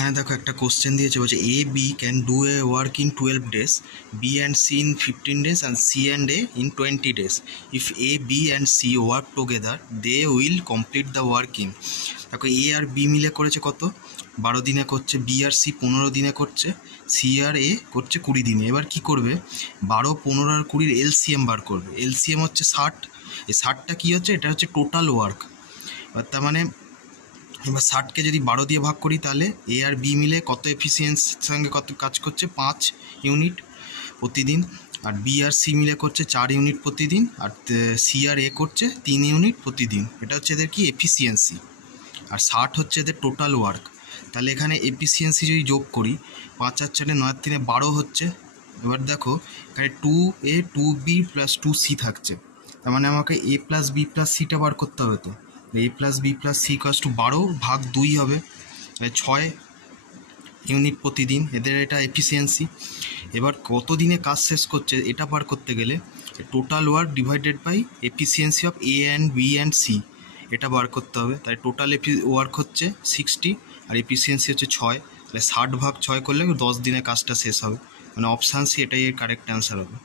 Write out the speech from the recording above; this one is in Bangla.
হ্যাঁ দেখো, একটা কোশ্চেন দিয়েছে, বলছে A B can do a work in 12 days, B and C in 15 days and C and A in 20 days. If A B and C work together they will complete the work in. দেখো, এ আর বি মিলে করেছে কত, 12 দিনে করছে, বি আর সি 15 দিনে করছে, সি আর এ করছে 20 দিনে। এবার কি করবে, 12, 15 আর 20 এলসিএম বার করবে। এলসিএম হচ্ছে 60। এই 60টা কী হচ্ছে, এটা হচ্ছে টোটাল ওয়ার্ক। তার মানে এবার 60কে যদি 12 দিয়ে ভাগ করি, তাহলে এ আর বি মিলে কত এফিসিয়েন্সির সঙ্গে কত কাজ করছে, 5 ইউনিট প্রতিদিন। আর বি আর সি মিলে করছে 4 ইউনিট প্রতিদিন। আর সি আর এ করছে 3 ইউনিট প্রতিদিন। এটা হচ্ছে এদের কি এফিসিয়েন্সি। আর 60 হচ্ছে এদের টোটাল ওয়ার্ক। তাহলে এখানে এফিসিয়েন্সি যদি যোগ করি, 5 আর 4 9 3 12 হচ্ছে। এবার দেখো, এখানে 2A 2B প্লাস 2C থাকছে। তার মানে আমাকে এ প্লাস বি প্লাস সিটা বার করতে হবে। তো A plus B plus C equals to 12 ভাগ 2 হবে, 6 ইউনিট প্রতিদিন এদের, এটা এফিসিয়েন্সি। এবার কত দিনে কাজ শেষ করছে এটা বার করতে গেলে total work divided by efficiency of A and B and C, এটা বার করতে হবে। তাই টোটাল ওয়ার্ক হচ্ছে 60 আর এফিসিয়েন্সি হচ্ছে 6। তাহলে 60 ভাগ 6 করলে 10 দিনে কাজটা শেষ হবে। মানে অপশান সি এটাই এর কারেক্ট অ্যান্সার হবে।